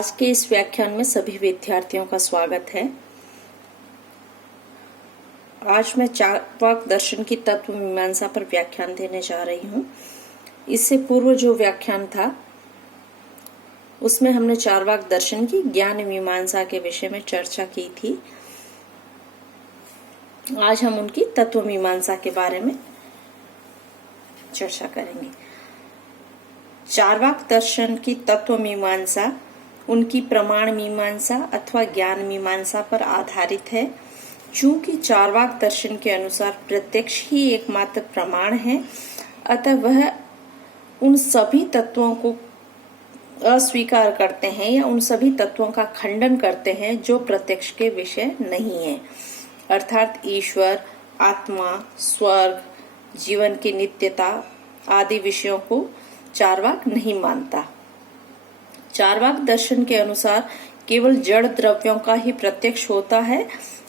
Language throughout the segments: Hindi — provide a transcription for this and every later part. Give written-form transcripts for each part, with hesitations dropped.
आज के इस व्याख्यान में सभी विद्यार्थियों का स्वागत है। आज मैं चार्वाक दर्शन की तत्व मीमांसा पर व्याख्यान देने जा रही हूँ। इससे पूर्व जो व्याख्यान था उसमें हमने चार्वाक दर्शन की ज्ञान मीमांसा के विषय में चर्चा की थी। आज हम उनकी तत्व मीमांसा के बारे में चर्चा करेंगे। चार्वाक दर्शन की तत्व मीमांसा उनकी प्रमाण मीमांसा अथवा ज्ञान मीमांसा पर आधारित है। चूंकि चार्वाक दर्शन के अनुसार प्रत्यक्ष ही एकमात्र प्रमाण है, अतः वह उन सभी तत्वों को अस्वीकार करते हैं या उन सभी तत्वों का खंडन करते हैं जो प्रत्यक्ष के विषय नहीं है, अर्थात ईश्वर, आत्मा, स्वर्ग, जीवन की नित्यता आदि विषयों को चार्वाक नहीं मानता। चार्वाक दर्शन के अनुसार केवल जड़ द्रव्यों का ही प्रत्यक्ष होता है,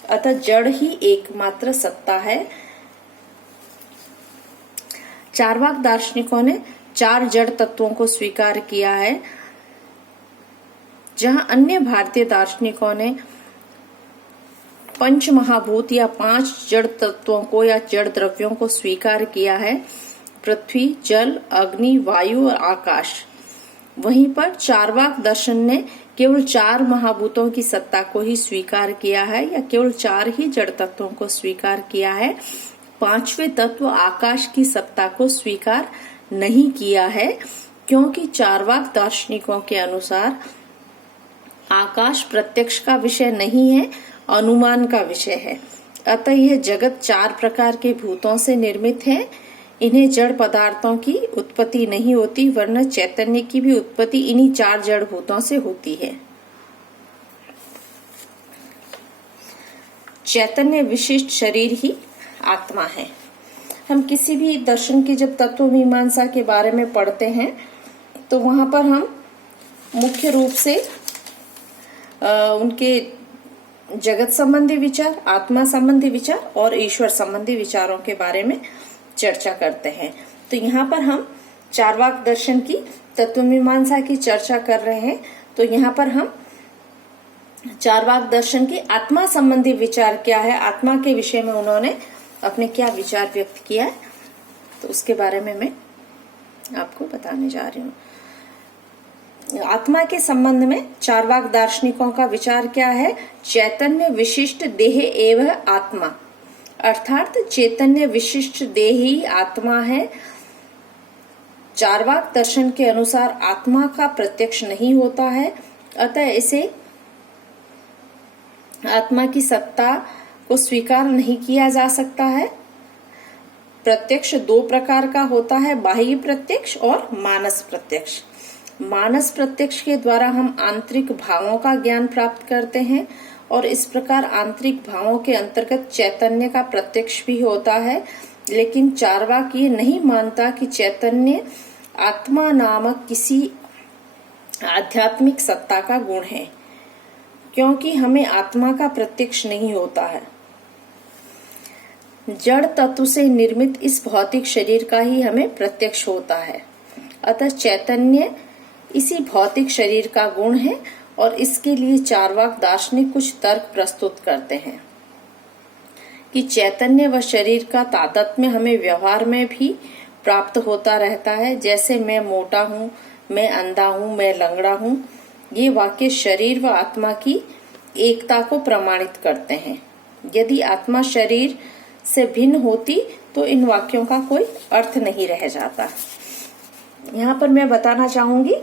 अतः जड़ ही एकमात्र सत्ता है। चार्वाक दार्शनिकों ने 4 जड़ तत्वों को स्वीकार किया है, जहां अन्य भारतीय दार्शनिकों ने 5 महाभूत या 5 जड़ तत्वों को या जड़ द्रव्यों को स्वीकार किया है: पृथ्वी, जल, अग्नि, वायु और आकाश। वहीं पर चार्वाक दर्शन ने केवल 4 महाभूतों की सत्ता को ही स्वीकार किया है या केवल 4 ही जड़ तत्वों को स्वीकार किया है। 5वें तत्व आकाश की सत्ता को स्वीकार नहीं किया है, क्योंकि चार्वाक दार्शनिकों के अनुसार आकाश प्रत्यक्ष का विषय नहीं है, अनुमान का विषय है। अतः यह जगत 4 प्रकार के भूतों से निर्मित है। इन्हें जड़ पदार्थों की उत्पत्ति नहीं होती, वरना चैतन्य की भी उत्पत्ति इन्हीं 4 जड़ भूतों से होती है। चैतन्य विशिष्ट शरीर ही आत्मा है। हम किसी भी दर्शन की जब तत्व मीमांसा के बारे में पढ़ते हैं तो वहां पर हम मुख्य रूप से उनके जगत संबंधी विचार, आत्मा संबंधी विचार और ईश्वर संबंधी विचारों के बारे में चर्चा करते हैं। तो यहाँ पर हम चार्वाक दर्शन की तत्व मीमांसा की चर्चा कर रहे हैं। तो यहाँ पर हम चार्वाक दर्शन की आत्मा संबंधी विचार क्या है, आत्मा के विषय में उन्होंने अपने क्या विचार व्यक्त किया है, तो उसके बारे में मैं आपको बताने जा रही हूँ। आत्मा के संबंध में चार्वाक दार्शनिकों का विचार क्या है? चैतन्य विशिष्ट देह एवं आत्मा, अर्थात चैतन्य विशिष्ट देह ही आत्मा है। चार्वाक दर्शन के अनुसार आत्मा का प्रत्यक्ष नहीं होता है, अतः इसे आत्मा की सत्ता को स्वीकार नहीं किया जा सकता है। प्रत्यक्ष 2 प्रकार का होता है, बाह्य प्रत्यक्ष और मानस प्रत्यक्ष। मानस प्रत्यक्ष के द्वारा हम आंतरिक भावों का ज्ञान प्राप्त करते हैं और इस प्रकार आंतरिक भावों के अंतर्गत चैतन्य का प्रत्यक्ष भी होता है। लेकिन चार्वाक ये नहीं मानता कि चैतन्य आत्मा नामक किसी आध्यात्मिक सत्ता का गुण है, क्योंकि हमें आत्मा का प्रत्यक्ष नहीं होता है। जड़ तत्व से निर्मित इस भौतिक शरीर का ही हमें प्रत्यक्ष होता है। अतः चैतन्य इसी भौतिक शरीर का गुण है और इसके लिए चार्वाक दार्शनिक कुछ तर्क प्रस्तुत करते हैं कि चैतन्य व शरीर का तादात्म्य हमें व्यवहार में भी प्राप्त होता रहता है। जैसे मैं मोटा हूँ, मैं अंधा हूँ, मैं लंगड़ा हूँ। ये वाक्य शरीर व आत्मा की एकता को प्रमाणित करते हैं। यदि आत्मा शरीर से भिन्न होती तो इन वाक्यों का कोई अर्थ नहीं रह जाता। यहाँ पर मैं बताना चाहूंगी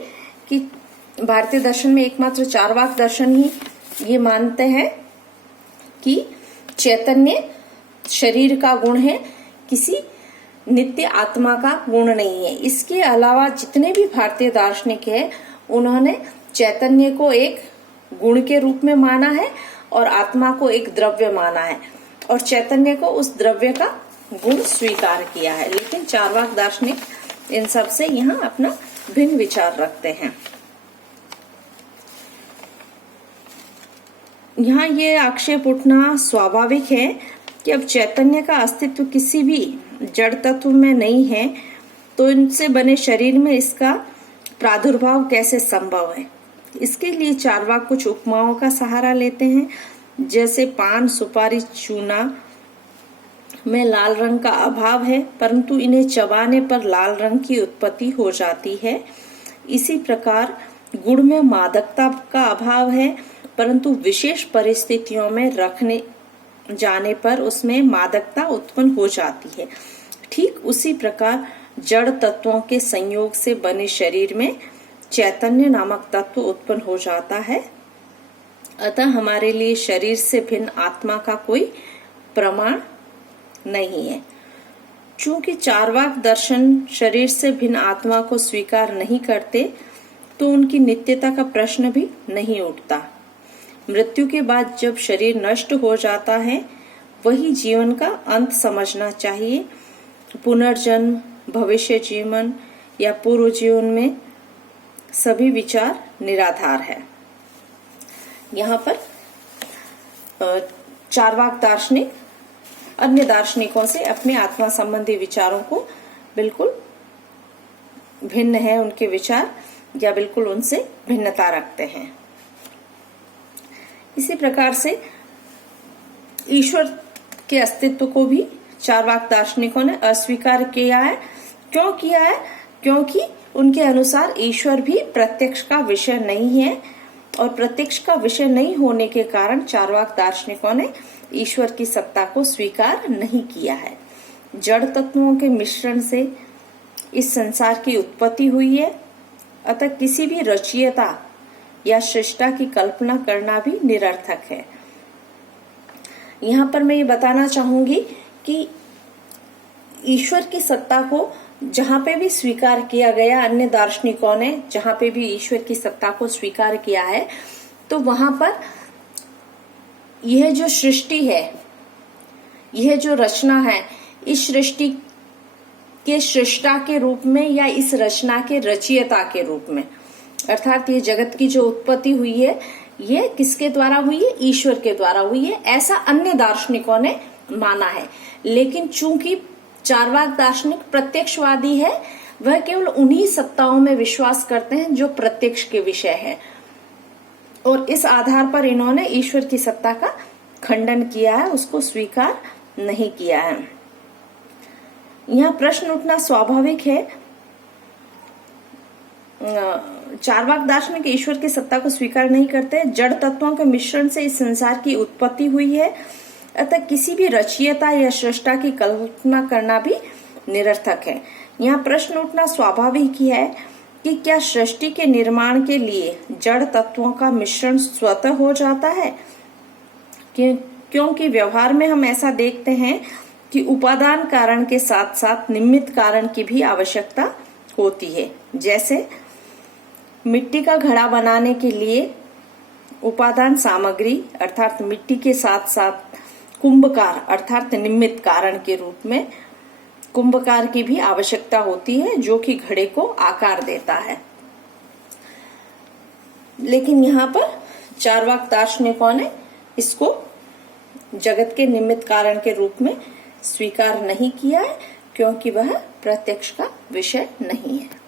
कि भारतीय दर्शन में एकमात्र चार्वाक दर्शन ही ये मानते हैं कि चैतन्य शरीर का गुण है, किसी नित्य आत्मा का गुण नहीं है। इसके अलावा जितने भी भारतीय दार्शनिक हैं, उन्होंने चैतन्य को एक गुण के रूप में माना है और आत्मा को एक द्रव्य माना है और चैतन्य को उस द्रव्य का गुण स्वीकार किया है। लेकिन चार्वाक दार्शनिक इन सब से यहाँ अपना भिन्न विचार रखते हैं। यहाँ ये आक्षेप उठना स्वाभाविक है कि अब चैतन्य का अस्तित्व किसी भी जड़ तत्व में नहीं है, तो इनसे बने शरीर में इसका प्रादुर्भाव कैसे संभव है। इसके लिए चार्वाक कुछ उपमाओं का सहारा लेते हैं, जैसे पान, सुपारी, चूना में लाल रंग का अभाव है, परंतु इन्हें चबाने पर लाल रंग की उत्पत्ति हो जाती है। इसी प्रकार गुड़ में मादकता का अभाव है, परंतु विशेष परिस्थितियों में रखने जाने पर उसमें मादकता उत्पन्न हो जाती है। ठीक उसी प्रकार जड़ तत्वों के संयोग से बने शरीर में चैतन्य नामक तत्व उत्पन्न हो जाता है। अतः हमारे लिए शरीर से भिन्न आत्मा का कोई प्रमाण नहीं है। चूंकि चार्वाक दर्शन शरीर से भिन्न आत्मा को स्वीकार नहीं करते, तो उनकी नित्यता का प्रश्न भी नहीं उठता। मृत्यु के बाद जब शरीर नष्ट हो जाता है, वही जीवन का अंत समझना चाहिए। पुनर्जन्म, भविष्य जीवन या पूर्व जीवन में सभी विचार निराधार है। यहाँ पर चार्वाक दार्शनिक अन्य दार्शनिकों से अपने आत्मा संबंधी विचारों को बिल्कुल भिन्न है, उनके विचार या बिल्कुल उनसे भिन्नता रखते हैं। इसी प्रकार से ईश्वर के अस्तित्व को भी चार्वाक दार्शनिकों ने अस्वीकार किया है। क्यों किया है? क्योंकि उनके अनुसार ईश्वर भी प्रत्यक्ष का विषय नहीं है, और प्रत्यक्ष का विषय नहीं होने के कारण चार्वाक दार्शनिकों ने ईश्वर की सत्ता को स्वीकार नहीं किया है। जड़ तत्वों के मिश्रण से इस संसार की उत्पत्ति हुई है, अतः किसी भी रचयिता या सृष्टा की कल्पना करना भी निरर्थक है। यहाँ पर मैं ये बताना चाहूंगी कि ईश्वर की सत्ता को जहाँ पे भी स्वीकार किया गया, अन्य दार्शनिकों ने जहाँ पे भी ईश्वर की सत्ता को स्वीकार किया है, तो वहां पर यह जो सृष्टि है, यह जो रचना है, इस सृष्टि के सृष्टा के रूप में या इस रचना के रचयिता के रूप में, अर्थात ये जगत की जो उत्पत्ति हुई है, ये किसके द्वारा हुई है? ईश्वर के द्वारा हुई है, ऐसा अन्य दार्शनिकों ने माना है। लेकिन चूंकि चार्वाक दार्शनिक प्रत्यक्षवादी है, वह केवल उन्हीं सत्ताओं में विश्वास करते हैं जो प्रत्यक्ष के विषय है, और इस आधार पर इन्होंने ईश्वर की सत्ता का खंडन किया है, उसको स्वीकार नहीं किया है। यहाँ प्रश्न उठना स्वाभाविक है। चार्वाक दार्शनिक ईश्वर की सत्ता को स्वीकार नहीं करते। जड़ तत्वों के मिश्रण से इस संसार की उत्पत्ति हुई है, अतः किसी भी रचयिता या सृष्टा की कल्पना करना भी निरर्थक है। यहाँ प्रश्न उठना स्वाभाविक ही है कि क्या सृष्टि के निर्माण के लिए जड़ तत्वों का मिश्रण स्वतः हो जाता है? क्योंकि व्यवहार में हम ऐसा देखते हैं कि उपादान कारण के साथ साथ निमित्त कारण की भी आवश्यकता होती है। जैसे मिट्टी का घड़ा बनाने के लिए उपादान सामग्री अर्थात मिट्टी के साथ साथ कुंभकार अर्थात निमित्त कारण के रूप में कुंभकार की भी आवश्यकता होती है, जो कि घड़े को आकार देता है। लेकिन यहाँ पर चार्वाक दार्शनिकों ने इसको जगत के निमित्त कारण के रूप में स्वीकार नहीं किया है, क्योंकि वह प्रत्यक्ष का विषय नहीं है।